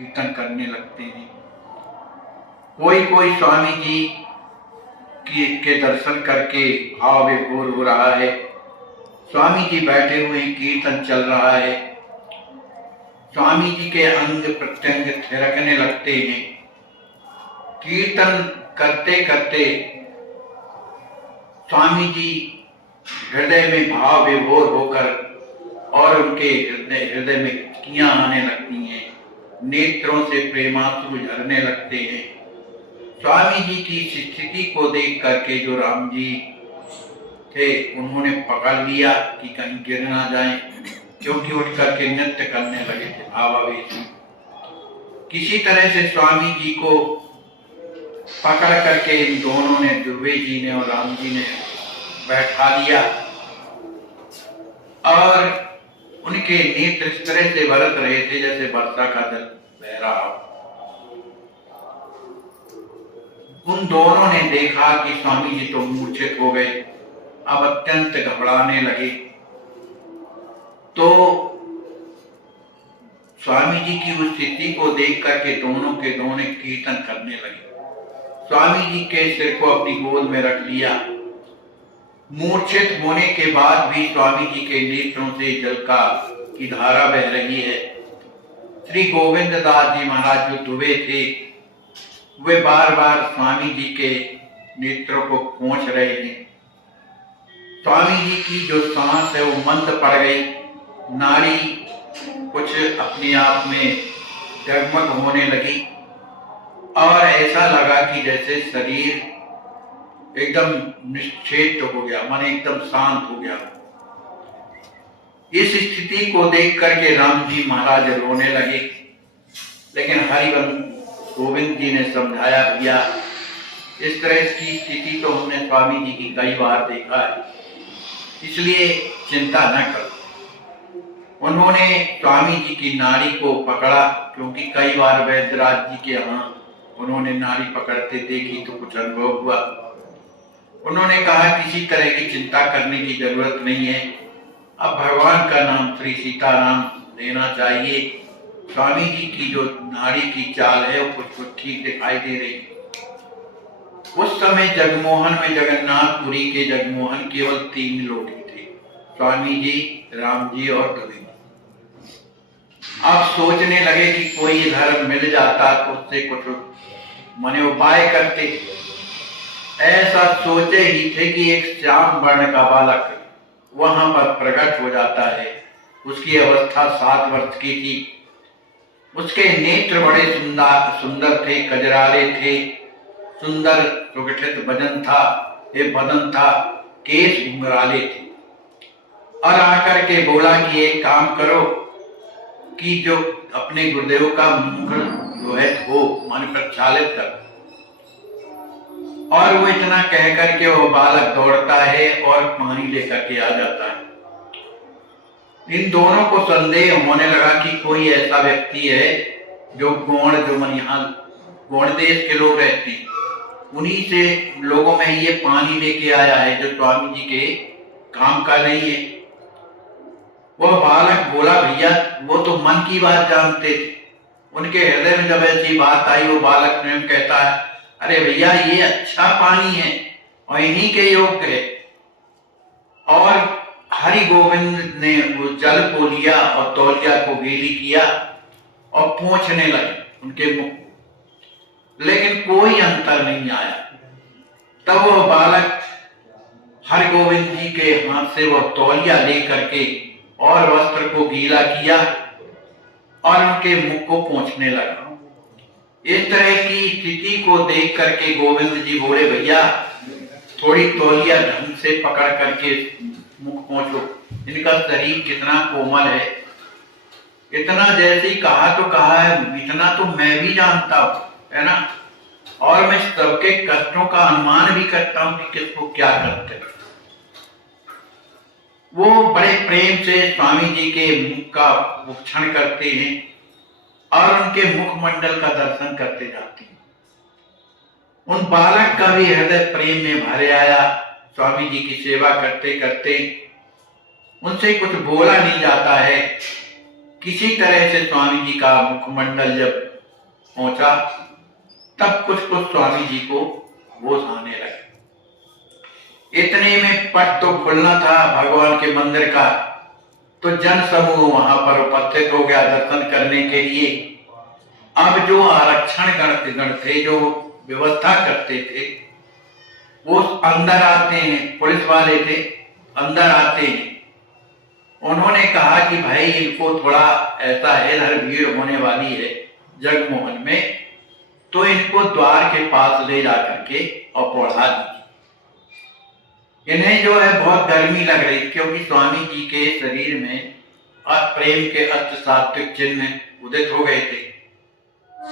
कीर्तन करने लगते हैं। कोई कोई स्वामी जी के दर्शन करके भाव विभोर हो रहा है। स्वामी जी बैठे हुए कीर्तन चल रहा है। स्वामी जी के अंग प्रत्यंग थिरकने लगते हैं। कीर्तन करते करते स्वामी जी हृदय में भाव विभोर होकर और उनके हृदय में हिचकियां आने लगती हैं, नेत्रों से प्रेमाश्रु झरने लगते हैं। स्वामी जी की स्थिति को देख करके जो राम जी थे उन्होंने पकड़ लिया कि कहीं गिर ना जाए, क्योंकि उठ करके नृत्य करने लगे थे भावावेश में। किसी तरह से स्वामी जी को पकड़ करके इन दोनों ने, दुर्वे जी ने और राम जी ने बैठा लिया और उनके नेत्र इस तरह से बरस रहे थे जैसे वर्षा का जल बह रहा हो। उन दोनों ने देखा कि स्वामी जी तो मूर्छित हो गए, अब अत्यंत घबराने लगे। तो स्वामी जी की उस स्थिति को देख करके दोनों के दोनों कीर्तन करने लगे। स्वामी जी के सिर को अपनी गोद में रख लिया। मूर्छित होने के बाद भी स्वामी जी के नेत्रों से जल की धारा बह रही है। श्री गोविंद दास जी महाराज जो दुबे थे वे बार बार स्वामी जी के नेत्रों को पोंछ रहे हैं। स्वामी जी की जो सांस है वो मंद पड़ गई, नाड़ी कुछ अपने आप में डगमग होने लगी और ऐसा लगा कि जैसे शरीर एकदम निश्चेत हो गया, मन एकदम शांत हो गया। इस स्थिति को देख करके राम जी महाराज रोने लगे, लेकिन हरिवंश गोविंद जी ने समझाया, भैया इस तरह की स्थिति तो हमने स्वामी जी की कई बार देखा है, इसलिए चिंता न करो। उन्होंने स्वामी जी की नाड़ी को पकड़ा, क्योंकि कई बार वैद्यराज जी के यहाँ उन्होंने नाड़ी पकड़ते देखी तो कुछ अनुभव हुआ। उन्होंने कहा किसी तरह की चिंता करने की जरूरत नहीं है, अब भगवान का नाम श्री सीताराम लेना चाहिए। स्वामी जी की जो नाड़ी की चाल है वो कुछ ठीक दिखाई दे रही। उस समय जगमोहन में, जगन्नाथपुरी के जगमोहन केवल 3 लोग ही थे, स्वामी जी, राम जी और दुबे। अब सोचने लगे कि कोई इधर मिल जाता तो उससे कुछ मने उपाय करते। ऐसा सोचे ही थे कि एक श्याम वर्ण का बालक वहां पर प्रकट हो जाता है। उसकी अवस्था 7 वर्ष की थी। उसके नेत्र बड़े सुंदर थे, कजरारे थे, सुंदर सुगठित बदन था, केश घुंघराले थे। और आकर के बोला कि एक काम करो कि जो अपने गुरुदेव का मुख जो है वो मन प्रक्षालित कर। और वो इतना कह करके वो बालक दौड़ता है और पानी लेकर के आ जाता है। इन दोनों को संदेह होने लगा कि कोई ऐसा व्यक्ति है जो मन यहाँ गौड़ देश के लोग रहते हैं, उन्हीं से लोगों में ये पानी लेके आया है जो स्वामी जी के काम का नहीं है। वह बालक बोला, भैया वो तो मन की बात जानते थे। उनके हृदय में जब ऐसी बात आई, वो बालक स्वयं कहता है, अरे भैया ये अच्छा पानी है और इन्हीं के योग्य है। और हरि गोविंद ने वो जल को लिया और तौलिया को गीली किया और पोंछने लगे उनके मुख, लेकिन कोई अंतर नहीं आया। तब वो बालक हरि गोविंद जी के हाथ से वो तौलिया लेकर के और वस्त्र को गीला किया और उनके मुख को पोंछने लगा। इस तरह की स्थिति को देख करके गोविंद जी बोले, भैया थोड़ी तौलिया ढंग से पकड़ करके मुख पोंछो, इनका शरीर कितना कोमल है। इतना जैसे ही कहा तो कहा है, इतना तो मैं भी जानता हूं, है ना, और मैं सबके कष्टों का अनुमान भी करता हूं कि किसको क्या करते हैं। वो बड़े प्रेम से स्वामी जी के मुख का भक्षण करते हैं और उनके मुखमंडल का दर्शन करते जाते हैं। उन बालक का भी हृदय प्रेम में भरे आया। स्वामी जी की सेवा करते करते उनसे कुछ बोला नहीं जाता है, किसी तरह से स्वामी जी का मुखमंडल जब पहुंचा, तब कुछ कुछ स्वामी जी को होश आने लगे। इतने में पट तो खुलना था भगवान के मंदिर का, तो जन समूह वहां पर उपस्थित हो गया दर्शन करने के लिए। अब जो आरक्षण गण थे, जो व्यवस्था करते थे, वो अंदर आते हैं, पुलिस वाले थे, अंदर आते हैं। उन्होंने कहा कि भाई इनको थोड़ा ऐसा है, इधर भीड़ होने वाली है जगमोहन में, तो इनको द्वार के पास ले जा करके और पढ़ा दीजिए। इन्हें जो है बहुत गर्मी लग रही, क्योंकि स्वामी जी के शरीर में प्रेम के अष्ट सात्विक चिन्ह उदित हो गए थे।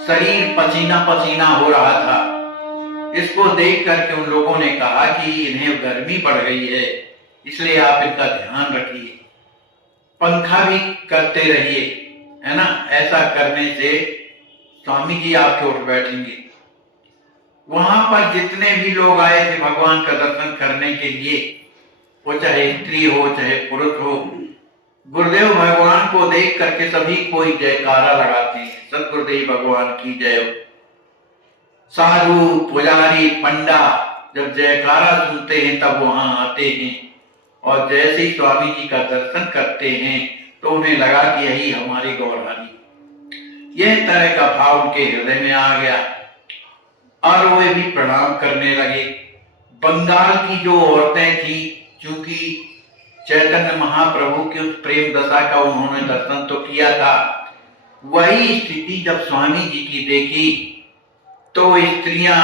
शरीर पसीना पसीना हो रहा था। इसको देख करके उन लोगों ने कहा कि इन्हें गर्मी पड़ गई है, इसलिए आप इनका ध्यान रखिए, पंखा भी करते रहिए, है ना। ऐसा करने से स्वामी जी आपके उठ बैठेंगे। वहां पर जितने भी लोग आए थे भगवान का दर्शन करने के लिए, वो चाहे स्त्री हो चाहे पुरुष हो, गुरुदेव भगवान को देख करके सभी कोई जयकारा लगाते हैं, सतगुरुदेव भगवान की जय हो। साधु पुजारी पंडा जब जयकारा सुनते हैं तब वहां आते हैं, और जैसे ही स्वामी जी का दर्शन करते हैं तो उन्हें लगा कि यही हमारी गौरहानी। यह तरह का भाव उनके हृदय में आ गया और वे भी प्रणाम करने लगे। बंगाल की जो औरतें थी, चूंकि चैतन्य महाप्रभु की उस प्रेम दशा का उन्होंने दर्शन तो किया था, वही स्थिति जब स्वामी जी की देखी तो स्त्रियां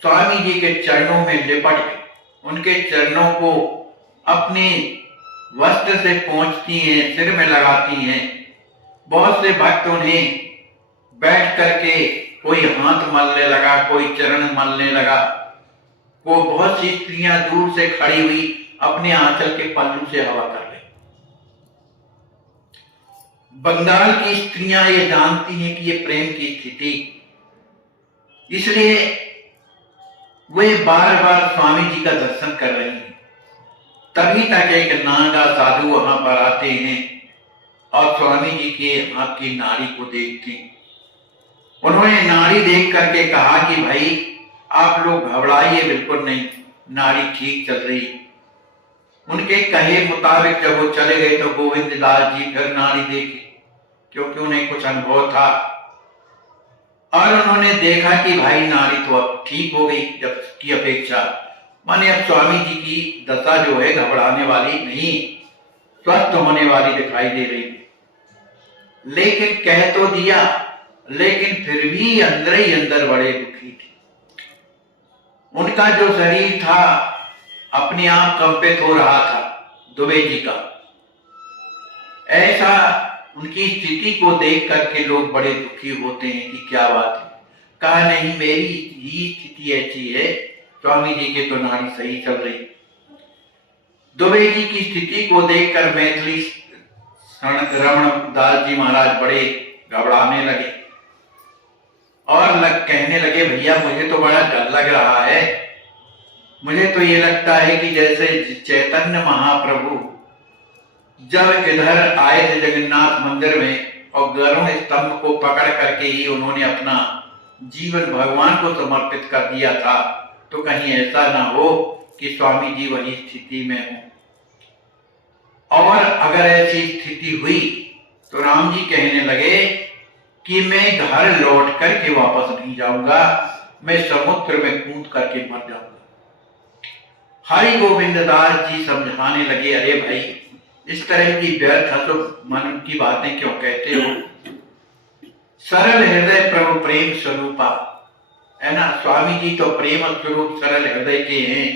स्वामी जी के चरणों में लिपट गई, उनके चरणों को अपने वस्त्र से पोंछती हैं, सिर में लगाती हैं। बहुत से भक्त उन्हें बैठ करके कोई हाथ मलने लगा, कोई चरण मलने लगा। वो बहुत सी स्त्रियां दूर से खड़ी हुई अपने आंचल के पल्लू से हवा कर रही। बंगाल की स्त्रियां ये जानती हैं कि ये प्रेम की स्थिति, इसलिए वे बार बार स्वामी जी का दर्शन कर रही हैं। तभी तक एक नागा साधु वहां पर आते हैं और स्वामी जी के हाथ की नाड़ी को देखते हैं। उन्होंने नाड़ी देख करके कहा कि भाई आप लोग घबराइए बिल्कुल नहीं, नाड़ी ठीक चल रही। उनके कहे मुताबिक जब वो चले गए तो गोविंद दास जी फिर नाड़ी देखे, क्योंकि उन्हें कुछ अनुभव था, और उन्होंने देखा कि भाई नाड़ी तो अब ठीक हो गई जब की अपेक्षा। माने अब स्वामी जी की दशा जो है घबराने वाली नहीं, स्वस्थ होने वाली दिखाई दे रही। लेकिन कह तो दिया, लेकिन फिर भी अंदर ही अंदर बड़े दुखी थे। उनका जो शरीर था अपने आप कंपित हो रहा था दुबे जी का। ऐसा उनकी स्थिति को देख करके लोग बड़े दुखी होते हैं कि क्या बात है। कहा नहीं, मेरी ही स्थिति ऐसी है, स्वामी जी के तो नाड़ी सही चल रही। दुबे जी की स्थिति को देखकर मैथिली रमण दास जी महाराज बड़े घबराने लगे और कहने लगे, भैया मुझे तो बड़ा डर लग रहा है। मुझे तो ये लगता है कि जैसे चैतन्य महाप्रभु जब इधर आए थे जगन्नाथ मंदिर में और गरुड़ स्तंभ को पकड़ करके ही उन्होंने अपना जीवन भगवान को समर्पित कर दिया था, तो कहीं ऐसा ना हो कि स्वामी जी वही स्थिति में हो। और अगर ऐसी स्थिति हुई तो राम जी कहने लगे कि मैं घर लौट करके वापस नहीं जाऊंगा, मैं समुद्र में कूद करके मर जाऊंगा। हरि गोविंद दास जी समझाने लगे, अरे भाई इस तरह की व्यर्थ तो मन की बातें क्यों कहते हो। सरल हृदय प्रभु प्रेम स्वरूपा, है ना। स्वामी जी तो प्रेम स्वरूप सरल हृदय के हैं।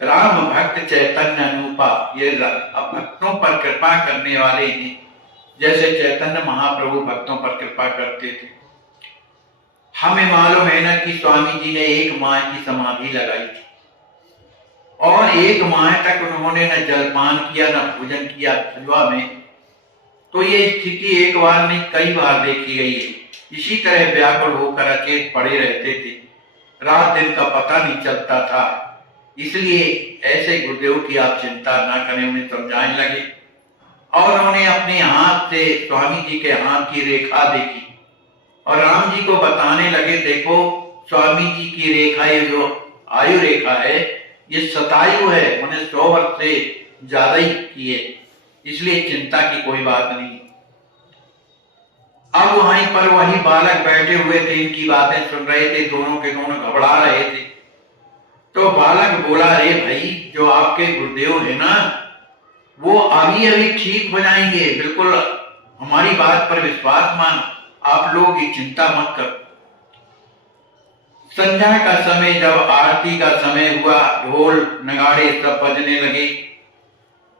राम भक्त चैतन्य अनुपा, ये भक्तों पर कृपा करने वाले हैं, जैसे चैतन्य महाप्रभु भक्तों पर कृपा करते थे। हमें मालूम है ना कि स्वामी जी ने एक माह की समाधि लगाई थी और एक माह तक उन्होंने न जलपान किया न भोजन किया खलवा में। तो ये स्थिति एक बार नहीं कई बार देखी गई है। इसी तरह व्याकुल होकर अचेत पड़े रहते थे, रात दिन का पता नहीं चलता था। इसलिए ऐसे गुरुदेव की आप चिंता ना करें, उन्हें समझाने लगे। और उन्होंने अपने हाथ से स्वामी जी के हाथ की रेखा देखी और राम जी को बताने लगे, देखो स्वामी जी की रेखा, ये जो आयु रेखा है ये शतायु है, उन्हें 100 वर्ष से ज्यादा ही की है, इसलिए चिंता की कोई बात नहीं। अब वहीं पर वही बालक बैठे हुए थे, इनकी बातें सुन रहे थे, दोनों के दोनों घबरा रहे थे। तो बालक बोला, अरे भाई, जो आपके गुरुदेव है ना, वो अभी अभी ठीक हो जाएंगे, बिल्कुल हमारी बात पर विश्वास मानो, आप लोग की चिंता मत करो। संध्या का समय, जब आरती का समय हुआ, ढोल नगाड़े सब बजने लगे।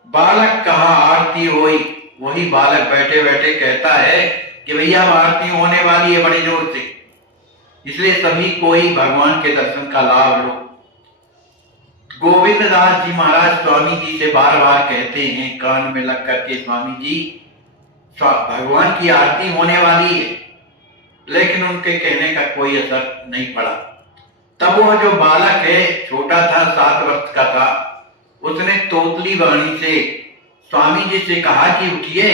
बालक कहा आरती हुई, वही बालक बैठे बैठे कहता है कि भैया अब आरती होने वाली है बड़े जोर से, इसलिए सभी कोई भगवान के दर्शन का लाभ लो। गोविंद दास जी महाराज स्वामी जी से बार बार कहते हैं कान में लग करके, स्वामी जी भगवान की आरती होने वाली है, लेकिन उनके कहने का कोई असर नहीं पड़ा। तब वो जो बालक है, छोटा था, 7 वर्ष का था, उसने तोतली वाणी से स्वामी जी से कहा कि उठिए,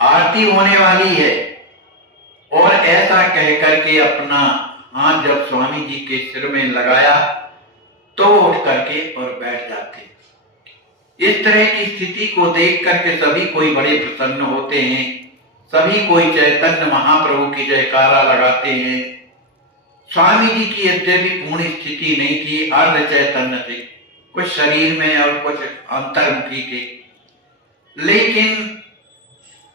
आरती होने वाली है। और ऐसा कह करके अपना हाथ जब स्वामी जी के सिर में लगाया तो उठ करके और बैठ जाते। इस तरह की स्थिति को देख करके सभी कोई बड़े प्रसन्न होते हैं, सभी कोई चैतन्य महाप्रभु की जयकारा लगाते हैं। स्वामी जी की यद्यपि पूर्ण स्थिति नहीं थी, अर्ध चैतन्य थे, कुछ शरीर में और कुछ अंतर्मुखी थे, लेकिन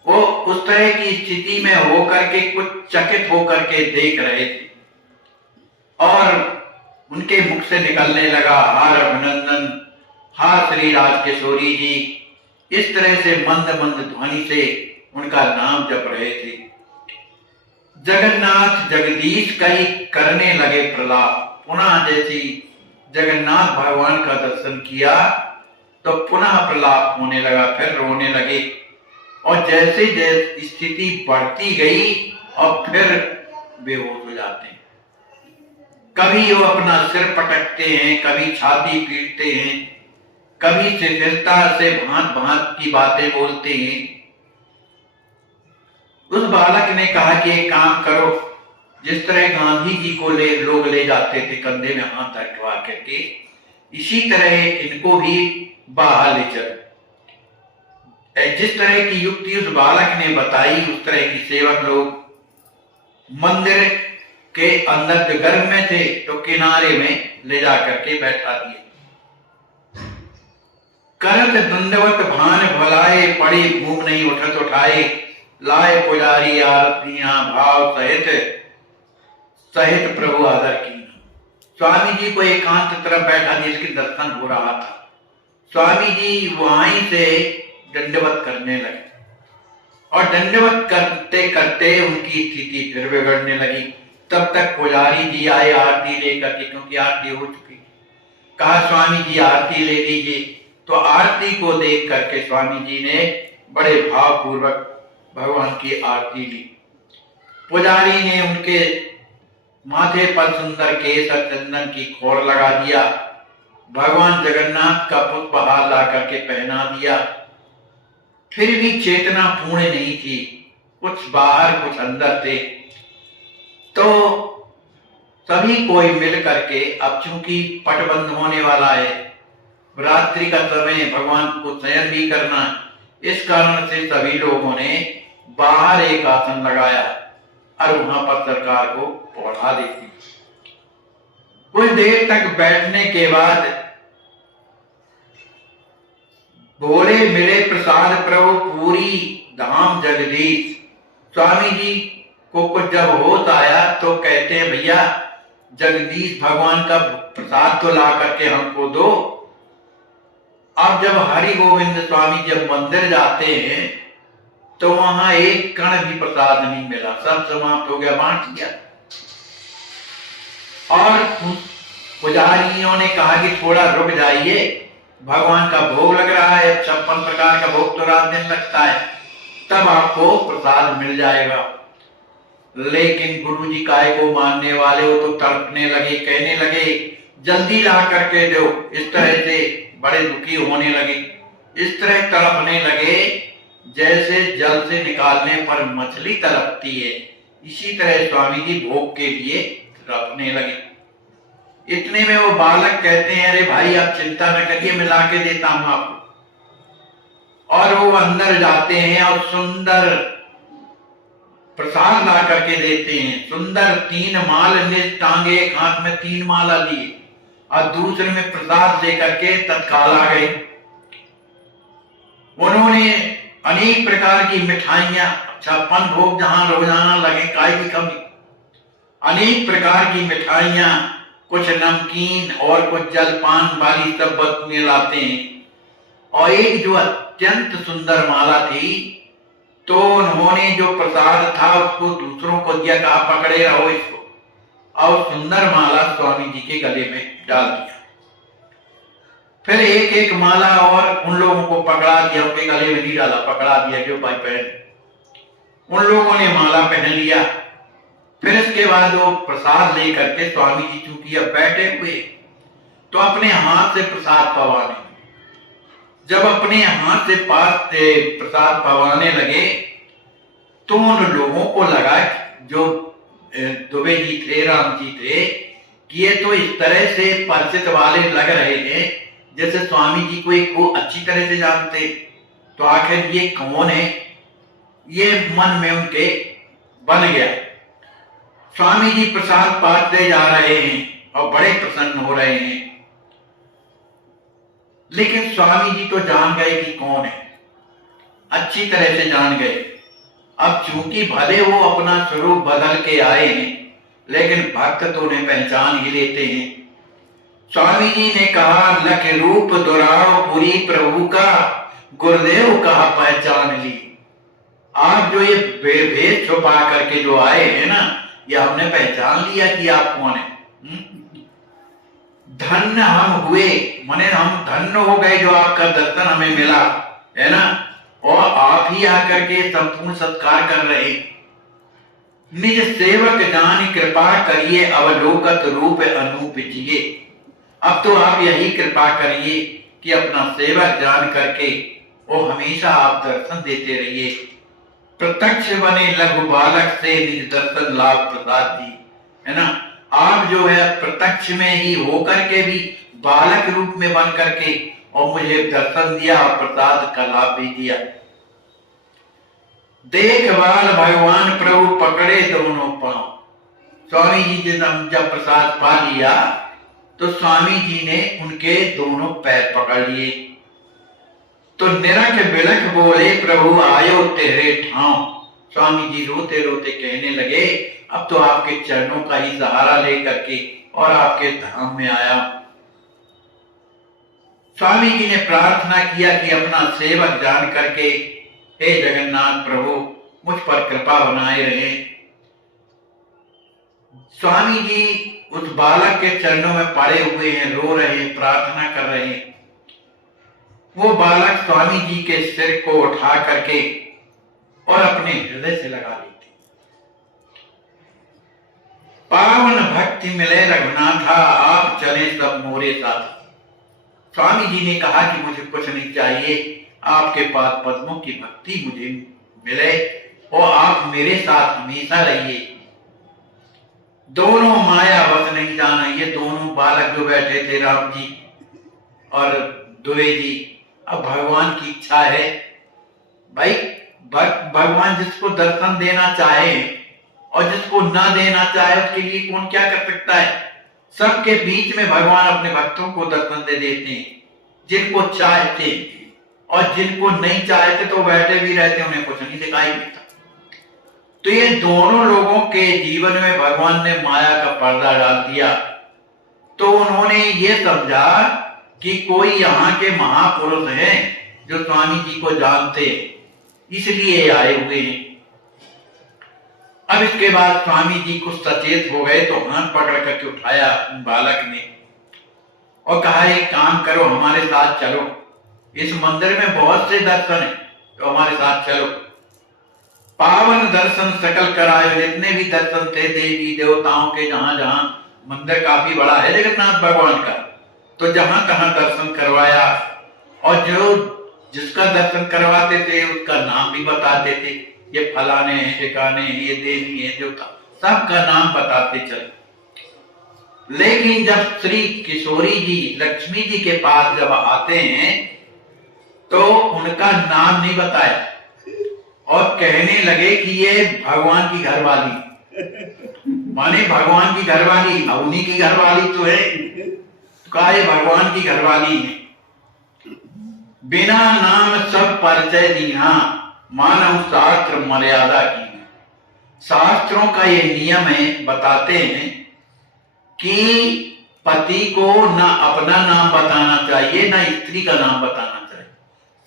वो उस तरह की स्थिति में होकर के कुछ चकित होकर के देख रहे थे और उनके मुख से निकलने लगा, हार अभिनंदन, हा श्री राज किशोरी जी। इस तरह से मंद मंद ध्वनि से उनका नाम जप रहे थे। जगन्नाथ जगदीश कई करने लगे प्रलाप। पुनः जैसी जगन्नाथ भगवान का दर्शन किया तो पुनः प्रलाप होने लगा, फिर रोने लगे। और जैसे जैसे स्थिति बढ़ती गई और फिर बेहोश हो जाते हैं। कभी वो अपना सिर पटकते हैं, कभी छाती पीटते हैं, कभी शिथिलता से भांत भांत की बातें बोलते हैं। उस बालक ने कहा कि एक काम करो, जिस तरह गांधी जी को लोग ले जाते थे कंधे में हाथ रखवा करके, इसी तरह इनको भी बाहर ले चलो। जिस तरह की युक्ति उस बालक ने बताई, उस तरह की सेवक लोग मंदिर के अंदर जो गर्भ में थे तो किनारे में ले जा करके बैठा दिए। करत दंडवत भान भलाए, पड़ी घूम नहीं उठत उठाए, लाए पुजारी आरतियां भाव सहित सहित प्रभु आदर की। स्वामी जी को एकांत तरफ बैठा दिया, इसके दर्शन हो रहा था। स्वामी जी वहीं से दंडवत करने लगे और दंडवत करते करते उनकी स्थिति फिर बिगड़ने लगी। तब तक पुजारी जी आए आरती लेकर के, क्योंकि आरती हो चुकी। कहा स्वामी जी आरती ले लीजिए। तो आरती को देख करके स्वामी जी ने बड़े भावपूर्वक भगवान की आरती ली। पुजारी ने उनके माथे पर सुंदर केश और चंदन की खोर लगा दिया। भगवान जगन्नाथ का पुष्पहार ला करके पहना दिया। फिर भी चेतना पूर्ण नहीं थी, कुछ बाहर कुछ अंदर थे। तो सभी कोई मिल करके, अब चूंकि पट बंद होने वाला है, रात्रि का समय, भगवान को शयन भी करना, इस कारण से सभी लोगों ने बाहर एक आसन लगाया और वहां पर सरकार को पढ़ा देती। कुछ देर तक बैठने के बाद बोले, मिले प्रसाद प्रभु पूरी धाम जगदीश। स्वामी जी को कुछ जब होश आया तो कहते हैं, भैया जगदीश भगवान का प्रसाद तो ला करके हमको दो। अब जब हरि गोविंद स्वामी जब मंदिर जाते हैं तो वहां एक कण भी प्रसाद नहीं मिला, सब समाप्त हो गया, बांट दिया। और पुजारियों ने कहा कि थोड़ा रुक जाइए, भगवान का भोग लग रहा है, 56 प्रकार का भोग तो रात दिन लगता है, तब आपको प्रसाद मिल जाएगा। लेकिन गुरु जी काय को मानने वाले वो तो तड़पने लगे, कहने लगे जल्दी ला करके दो। इस तरह से बड़े दुखी होने लगे। इस तरह तड़पने लगे जैसे जल से निकालने पर मछली तड़पती है। इसी तरह स्वामी जी भोग के लिए तड़पने लगे। इतने में वो बालक कहते हैं, अरे भाई आप चिंता न करिए, मैं ला के देता हूं आपको। और वो अंदर जाते हैं और सुंदर प्रसाद ला करके देते हैं। सुंदर 3 माल निज टांगे, एक हाथ में 3 माला लिए और दूसरे में प्रसाद लेकर के तत्काल आ गए। उन्होंने अनेक प्रकार की मिठाइयां, 56 भोग जहां रोजाना लगे, काय की कमी, अनेक प्रकार की मिठाइयां, कुछ नमकीन और कुछ जलपान वाली सब वस्तुएं लाते हैं। और एक जो अत्यंत सुंदर माला थी, तो उन्होंने जो प्रसाद था उसको दूसरों को दिया, कहा पकड़े रहो इसको, और सुंदर माला स्वामी जी के गले में डाल दिया। फिर एक एक माला और उन लोगों को पकड़ा दिया, उनके गले में नहीं डाला, पकड़ा दिया जो भाई पहन। उन लोगों ने माला पहन लिया। फिर इसके बाद वो प्रसाद लेकर के स्वामी जी चूंकि अब बैठे हुए, तो अपने हाथ से प्रसाद पवाने। जब अपने हाथ से पास से प्रसाद पवाने लगे, तो उन लोगों को लगा, जो दुबे जी थे, राम जी थे, कि ये तो इस तरह से परिचित वाले लग रहे हैं जैसे स्वामी जी को अच्छी तरह से जानते। तो आखिर ये कौन है, ये मन में उनके बन गया। स्वामी जी प्रसाद पाते जा रहे हैं और बड़े प्रसन्न हो रहे हैं। लेकिन स्वामी जी तो जान गए कि कौन है, अच्छी तरह से जान गए। अब चूंकि भले वो अपना स्वरूप बदल के आए हैं, लेकिन भक्त तो उन्हें पहचान ही लेते हैं। स्वामी जी ने कहा, लख रूप दुराव पुरी प्रभु का, गुरुदेव कहा पहचान ली। आप जो ये भेद छुपा करके जो आए हैं ना, ये हमने पहचान लिया कि आप कौन है। धन्य हम हुए, माने हम धन्य हो गए जो आपका दर्शन हमें मिला, है ना। और आप ही आकर के संपूर्ण सत्कार कर रहे। निज सेवक जान कृपा करिए, अवलोकत रूप अनूप जिए। अब तो आप यही कृपा करिए कि अपना सेवक जान करके वो हमेशा आप दर्शन देते रहिए। प्रत्यक्ष बने लघु बालक से निज दर्शन लाभ प्रसाद दी, है ना। आप जो है प्रत्यक्ष में ही होकर के भी बालक रूप में बन करके और मुझे दर्शन दिया और प्रसाद का लाभ भी दिया। देख बाल भगवान प्रभु पकड़े दोनों पांव। स्वामी जी ने जब प्रसाद पा लिया, तो स्वामी जी ने उनके दोनों पैर पकड़ लिए। तो निरख बिलख बोले, प्रभु आयो तेरे ठाव। स्वामी जी रोते रोते कहने लगे, अब तो आपके चरणों का ही सहारा लेकर के और आपके धाम में आया। स्वामी जी ने प्रार्थना किया कि अपना सेवक जान करके हे जगन्नाथ प्रभु मुझ पर कृपा बनाए रहे। स्वामी जी उस बालक के चरणों में पड़े हुए हैं, रो रहे हैं, प्रार्थना कर रहे हैं। वो बालक स्वामी जी के सिर को उठा करके और अपने हृदय से लगा लेते। पावन भक्ति मिले रघुनाथा, आप चले सब मोरे साथ। स्वामी जी ने कहा कि मुझे कुछ नहीं चाहिए, आपके पाद पद्मों की भक्ति मुझे मिले और आप मेरे साथ हमेशा रहिए। दोनों माया बस नहीं जाना। ये दोनों बालक जो बैठे थे, राम जी और दुबे जी, अब भगवान की इच्छा है भाई, भगवान जिसको दर्शन देना चाहे और जिसको ना देना चाहे उसके लिए कौन क्या कर सकता है। सबके बीच में भगवान अपने भक्तों को दर्शन दे देते हैं, जिनको चाहते, और जिनको नहीं चाहते तो बैठे भी रहते, उन्हें कुछ नहीं दिखाई देता। तो ये दोनों लोगों के जीवन में भगवान ने माया का पर्दा डाल दिया। तो उन्होंने ये समझा कि कोई यहाँ के महापुरुष हैं जो स्वामी जी को जानते, इसलिए आए हुए हैं। अब इसके बाद स्वामी जी कुछ सचेत हो गए, तो हाथ पकड़ करके उठाया बालक ने और कहा, एक काम करो, हमारे साथ चलो, इस मंदिर में बहुत से दर्शन है, तो हमारे साथ चलो। पावन दर्शन सकल कराए, जितने भी दर्शन थे देवी देवताओं के, जहां जहां मंदिर काफी बड़ा है जगन्नाथ भगवान का, तो जहां तहां दर्शन करवाया। और जो जिसका दर्शन करवाते थे उसका नाम भी बताते थे, ये फलाने हैं, ठिकाने हैं, ये देवी है, जो था सबका नाम बताते चले। लेकिन जब श्री किशोरी जी लक्ष्मी जी के पास जब आते हैं तो उनका नाम नहीं बताया और कहने लगे कि ये भगवान की घरवाली, माने भगवान की घरवाली, उन्हीं की घरवाली तो है, तो कहा ये भगवान की घरवाली है। बिना नाम सब परिचय दीना, मानव शास्त्र मर्यादा की। शास्त्रों का ये नियम है, बताते हैं कि पति को ना अपना नाम बताना चाहिए ना स्त्री का नाम बताना चाहिए,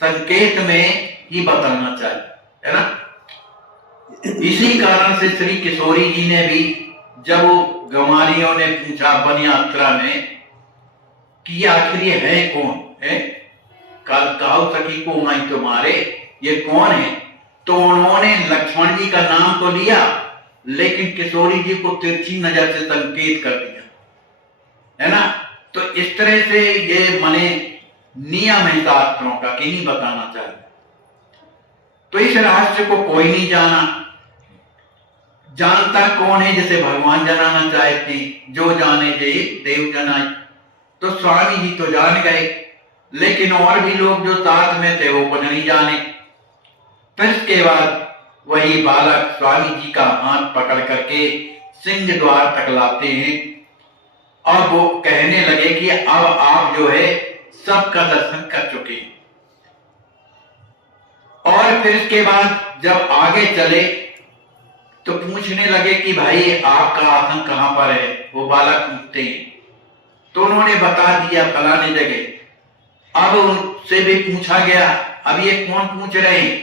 संकेत में ही बताना चाहिए, है ना। इसी कारण से श्री किशोरी जी ने भी जब गंवारियों ने पूछा वन यात्रा में कि आखिर ये है कौन है, कहो सखी को माई तुम्हारे, ये कौन है, तो उन्होंने लक्ष्मण जी का नाम तो लिया लेकिन किशोरी जी को तिरछी नजर से संकेत कर दिया, है ना। तो इस तरह से ये माने नियम है शास्त्रों का कि नहीं बताना चाहिए। तो इस रहस्य को कोई नहीं जानता कौन है, जैसे भगवान जनाना चाहते, जो जाने जे देव जनाए। तो स्वामी जी तो जान गए, लेकिन और भी लोग जो साथ में थे वो कुछ नहीं जाने। फिर इसके बाद वही बालक स्वामी जी का हाथ पकड़ करके सिंह द्वार तक लाते हैं और वो कहने लगे कि अब आप जो है सबका दर्शन कर चुके हैं। और फिर इसके बाद जब आगे चले तो पूछने लगे कि भाई आपका आसन कहां पर है, वो बालक पूछते हैं। तो उन्होंने बता दिया फलाने जगह। अब उनसे भी पूछा गया, अब ये कौन पूछ रहे हैं,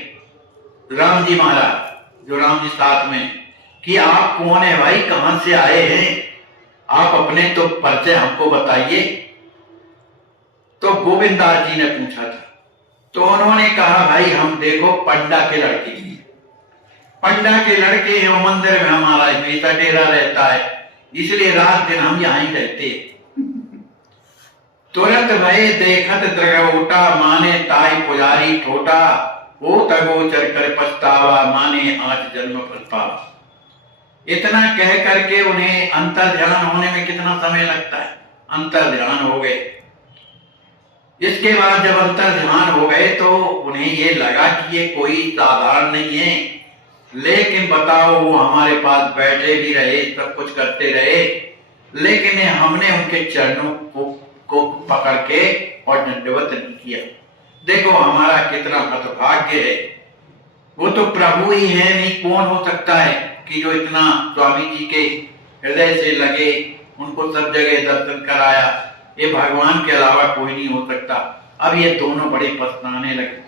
राम जी महाराज, जो राम जी साथ में, कि आप कौन है भाई, कहां से आए हैं, आप अपने तो परिचय हमको बताइए। तो गोविंदास जी ने पूछा था, तो उन्होंने कहा भाई हम देखो पंडा के लड़के हैं, पंडा के लड़के हैं, मंदिर में हमारा हमेशा डेरा रहता है, इसलिए रात दिन हम यहां ही रहते हैं। तुरंत भय देखत द्रगोटा, माने ताई पुजारी ठोटा, हो तगोचर कर पछतावा, माने आज जन्म फल पावा। इतना कह करके उन्हें अंतर ध्यान होने में कितना समय लगता है, अंतर ध्यान हो गए। इसके बाद जब अंतर ध्यान हो गए तो उन्हें ये लगा कि ये कोई साधारण नहीं है, लेकिन बताओ वो हमारे पास बैठे भी रहे, सब कुछ करते रहे, लेकिन हमने उनके चरणों को पकड़ के और दंडवत नहीं किया। देखो हमारा कितना हतभाग्य है, वो तो प्रभु ही है, नहीं कौन हो सकता है कि जो इतना स्वामी जी के हृदय से लगे, उनको सब जगह दर्शन कराया, ये भगवान के अलावा कोई नहीं हो सकता। अब ये दोनों बड़े पछताने लगे।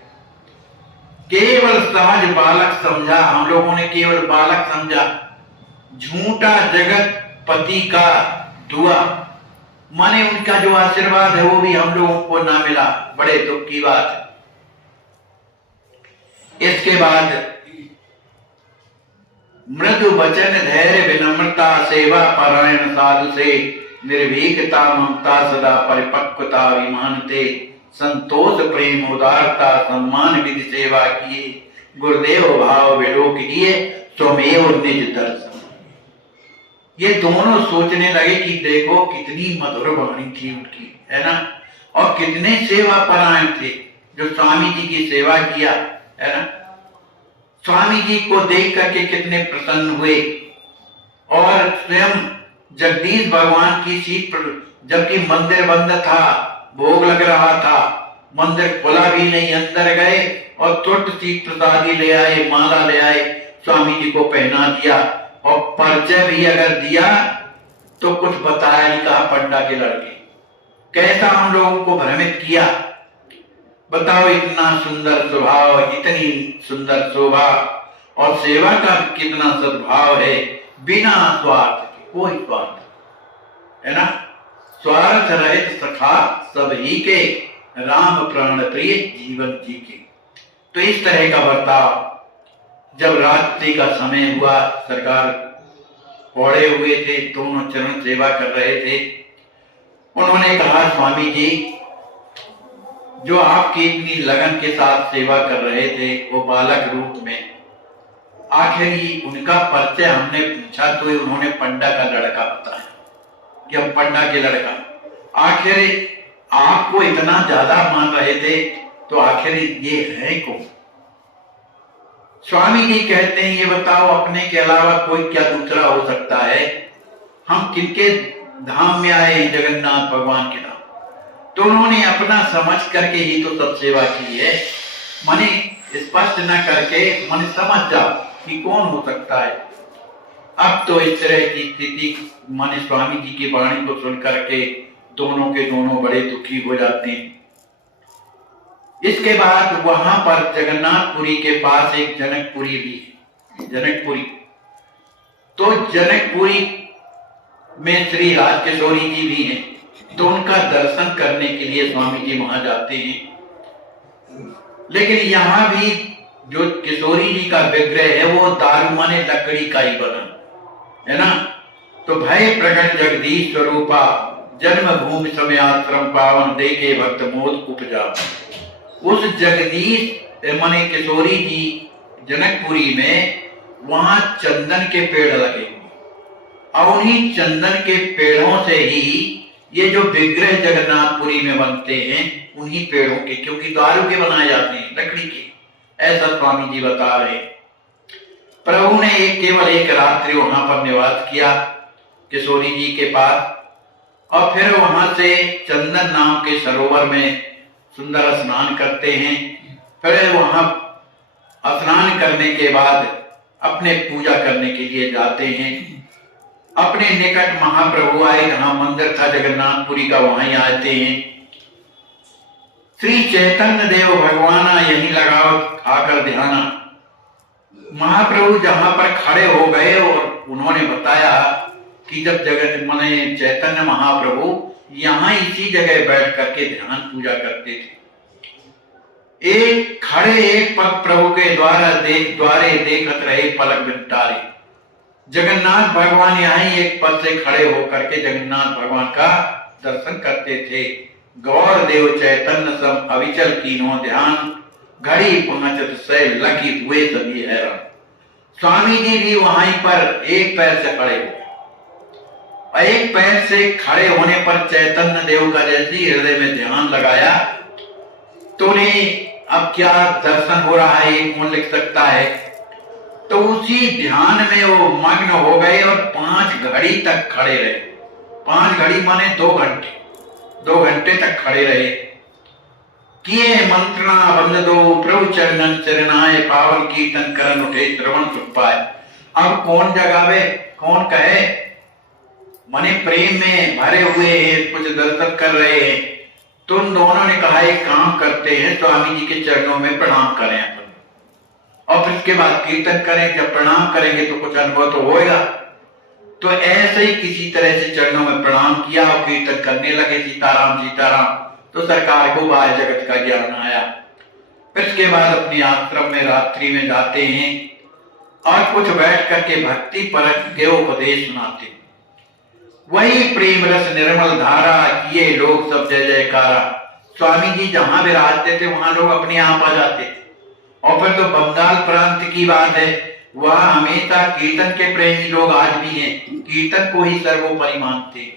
केवल सहज बालक समझा, हम लोगों ने केवल बालक समझा, झूठा जगत पति का दुआ, माने उनका जो आशीर्वाद है वो भी हम लोगों को ना मिला, बड़े दुख की बात है। इसके बाद मृदु वचन धैर्य विनम्रता सेवा परायण साधु से निर्भीकता ममता सदा परिपक्वता विमानते संतोष प्रेम उदारता सम्मान विधि सेवा किए गुरुदेव भाव विलोक किए स्वमेव निज दर्शन। ये दोनों सोचने लगे कि देखो कितनी मधुर वाणी थी उनकी, है ना, और कितने सेवा परायण थे जो स्वामी जी की सेवा किया, है ना। स्वामी जी को देख करके कितने प्रसन्न हुए और स्वयं जगदीश भगवान की सीट पर, जबकि मंदिर बंद था, भोग लग रहा था, मंदिर खुला भी नहीं, अंदर गए और तुरंत सीट प्रसादी ले आए, माला ले आए, स्वामी जी को पहना दिया और परिचय भी अगर दिया तो कुछ बताया नहीं, कहा पंडा के लड़के। कैसा हम लोगों को भ्रमित किया, बताओ, इतना सुंदर स्वभाव, इतनी सुंदर शोभा और सेवा का कितना सद्भाव है, बिना स्वार्थ के, कोई स्वार्थ, है ना, स्वार्थ रहित सखा सब ही के, राम प्राण प्रिय जीवन जी के। तो इस तरह का बर्ताव जब रात्रि का समय हुआ, सरकार पौड़े हुए थे, दोनों चरण सेवा कर रहे थे, उन्होंने कहा स्वामी जी जो आपकी इतनी लगन के साथ सेवा कर रहे थे वो बालक रूप में, आखिर ही उनका परिचय हमने पूछा तो उन्होंने पंडा का लड़का बताया कि हम पंडा के लड़का। आखिर आपको इतना ज्यादा मान रहे थे तो आखिर ये है कौन? स्वामी जी कहते हैं ये बताओ अपने के अलावा कोई क्या दूसरा हो सकता है? हम किनके धाम में आए हैं? जगन्नाथ भगवान के धाम। तो उन्होंने अपना समझ करके ही तो सब सेवा की है। माने स्पष्ट न करके माने समझ जाओ कि कौन हो सकता है। अब तो इस तरह की स्थिति माने स्वामी जी की वाणी को सुन करके दोनों के दोनों बड़े दुखी हो जाते हैं। इसके बाद वहां पर जगन्नाथपुरी के पास एक जनकपुरी भी है, जनकपुरी। तो जनकपुरी में श्री राजकिशोरी जी भी हैं, तो उनका दर्शन करने के लिए स्वामी जी वहां जाते हैं। लेकिन यहाँ भी जो किशोरी जी का विग्रह है वो दारू माने लकड़ी का ही बना है ना। तो भय प्रकट जगदीश स्वरूपा, जन्म भूमि समय आश्रम पावन, देखे भक्त मोद उपजा। उस जगदीश माने किशोरी जी जनकपुरी में वहां चंदन के पेड़ लगे हुए और उन्हीं चंदन के पेड़ों से ही ये जो विग्रह जगन्नाथपुरी में बनते हैं उन्हीं पेड़ों के, क्योंकि दारू के बनाए जाते हैं लकड़ी के, ऐसा स्वामी जी बता रहे हैं। प्रभु ने केवल एक रात्रि वहां पर निवास किया किशोरी जी के पास और फिर वहां से चंदन नाम के सरोवर में सुंदर स्नान करते हैं। फिर वहां स्नान करने के बाद अपने पूजा करने के लिए जाते हैं। अपने निकट महाप्रभु आए, जहां मंदिर था जगन्नाथपुरी का वहीं आते हैं। श्री चैतन्य देव भगवाना यहीं लगाओ आकर ध्याना। महाप्रभु जहां पर खड़े हो गए और उन्होंने बताया कि जब जगत माने चैतन्य महाप्रभु यहाँ इसी जगह बैठ करके ध्यान पूजा करते थे। एक खड़े एक पग प्रभु के द्वारे देखत रहे पलक बिटारे। जगन्नाथ भगवान यहाँ एक पद से खड़े होकर के जगन्नाथ भगवान का दर्शन करते थे। गौर देव चैतन्य सब अविचल कीनो ध्यान, घड़ी पहुंचत से लगी हुए सभी हैरान। स्वामी जी भी वहीं पर एक पैर से खड़े हो, एक पैर से खड़े होने पर चैतन्य देव का जैसे हृदय में ध्यान लगाया तो उन्हें अब क्या दर्शन हो रहा है ये कौन लिख सकता है। तो उसी ध्यान में वो मग्न हो गए और 5 घड़ी तक खड़े रहे। 5 घड़ी माने 2 घंटे, 2 घंटे तक खड़े रहे। किए मंत्रणा बंद दो प्रभु चरणन चरणाए, पावन कीर्तन करन उठे श्रवण सुख पाए। अब कौन जगावे कौन कहे, मने प्रेम में भरे हुए हैं, कुछ दर्शन कर रहे हैं। तो उन दोनों ने कहा एक काम करते हैं, स्वामी जी के चरणों में प्रणाम करें अपन और फिर इसके बाद कीर्तन करें। जब प्रणाम करेंगे तो कुछ अनुभव तो होएगा। तो ऐसे ही किसी तरह से चरणों में प्रणाम किया और कीर्तन करने लगे सीताराम सीताराम। तो सरकार को बाह्य जगत का ज्ञान आया। फिर इसके बाद अपने आश्रम में रात्रि में जाते हैं और कुछ बैठ करके भक्ति परक के उपदेश सुनाते। वही प्रेम रस निर्मल धारा, किए लोग सब जय जयकारा। स्वामी जी जहां विराजते थे वहां लोग अपने आप आ जाते थे। और फिर तो बंगाल प्रांत की बात है, वहां हमेशा कीर्तन के प्रेमी लोग आज भी हैं, कीर्तन को ही सर्वोपरि मानते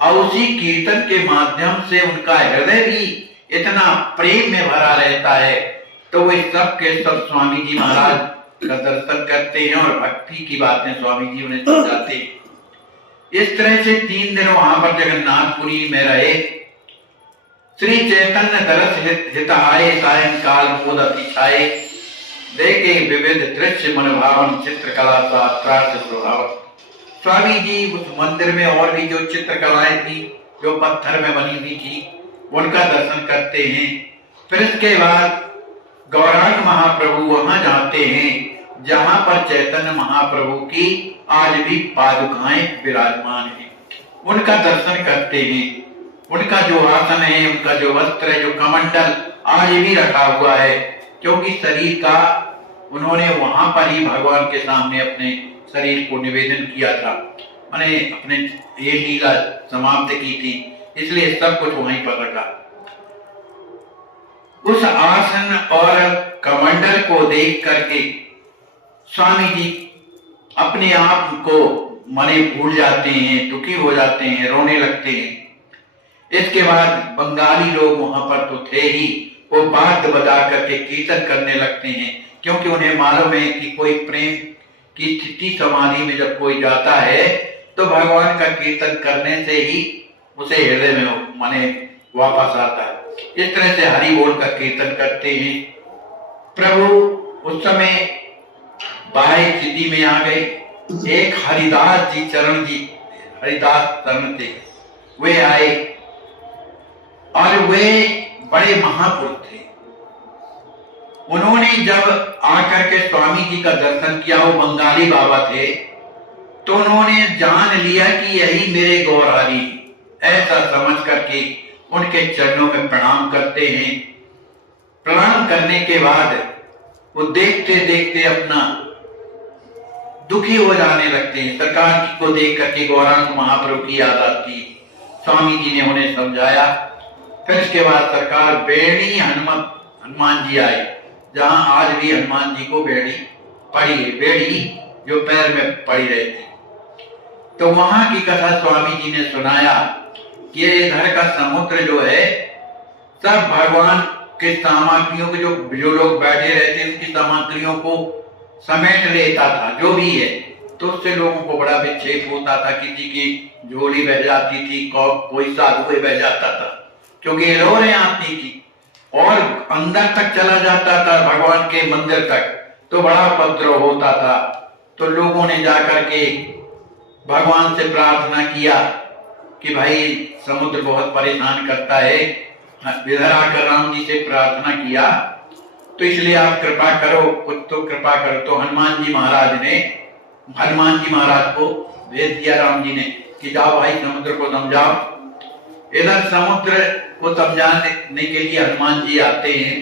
और उसी कीर्तन के माध्यम से उनका हृदय भी इतना प्रेम में भरा रहता है। तो वे सब के सब स्वामी जी महाराज का दर्शन करते हैं और भक्ति की बातें स्वामी जी उन्हें समझाते हैं। इस तरह से 3 दिन वहां पर जगन्नाथपुरी में रहे। श्री चैतन्य दरस हित आए, सायंकाल मोद अति छाए, देखे विविध दृश्य मन भावन, चित्रकला शास्त्रार्थ स्वभाव। स्वामी जी उस मंदिर में और भी जो चित्रकलाएं थी जो पत्थर में बनी हुई थी उनका दर्शन करते हैं। फिर इसके बाद गौरांग महाप्रभु वहां जाते हैं जहां पर चैतन्य महाप्रभु की आज भी पादुकाएं विराजमान हैं। उनका दर्शन करते हैं। उनका जो आसन है, उनका जो वस्त्र है, जो कमंडल आज भी रखा हुआ है, क्योंकि शरीर का उन्होंने वहां पर ही भगवान के सामने अपने शरीर को निवेदन किया था, मैंने अपने ये लीला समाप्त की थी, इसलिए सब कुछ वहीं पर रखा। उस आसन और कमंडल को देख करके स्वामी जी अपने आप को मने भूल जाते हैं, दुखी हो जाते हैं, रोने लगते हैं। इसके बाद बंगाली लोग वहां पर तो थे ही, वो वाद्य बजा करके कीर्तन करने लगते हैं, क्योंकि उन्हें मालूम है कि कोई प्रेम की स्थिति समाधि में जब कोई जाता है तो भगवान का कीर्तन करने से ही उसे हृदय में माने वापस आता है। इस तरह से हरि बोल का कीर्तन करते हैं। प्रभु उस समय बाह्य स्थिति में आ गए। एक हरिदास जी चरण थे, वे आए और वे बड़े महापुरुष थे। उन्होंने जब आकर के स्वामी जी का दर्शन किया, वो बंगाली बाबा थे, तो उन्होंने जान लिया कि यही मेरे गौरहरि, ऐसा समझ करके उनके चरणों में प्रणाम करते हैं। प्रणाम करने के बाद वो देखते देखते अपना दुखी हो जाने लगते हैं। सरकार को देख करके गौरांग महाप्रभु की याद आती। स्वामी जी ने उन्हें समझाया। फिर इसके बाद सरकार बेड़ी हनुमान जी आए, जहां आज भी हनुमान जी को बेड़ी पड़ी है, बेड़ी जो पैर में पड़ी रहती। तो वहां की कथा स्वामी जी ने सुनाया कि इधर का समुद्र जो है सब भगवान के सामग्रियों के जो लोग बैठे रहते उनकी सामग्रियों को समेट लेता था, जो भी है। तो उससे लोगों को बड़ा विक्षेप होता था, किसी की झोली बह जाती थी, कोई साधु बह जाता था, क्योंकि लहरें आती थी और अंदर तक चला जाता था भगवान के मंदिर तक, तो बड़ा उपद्रव होता था। तो लोगों ने जाकर के भगवान से प्रार्थना किया कि भाई समुद्र बहुत परेशान करता है। इधर आकर राम जी से प्रार्थना किया, तो इसलिए आप कृपा करो, कुछ तो कृपा करो। तो हनुमान जी महाराज को भेज दिया राम जी ने कि जाओ भाई समुद्र को समझाओ। इधर समुद्र को समझाने के लिए हनुमान जी आते हैं।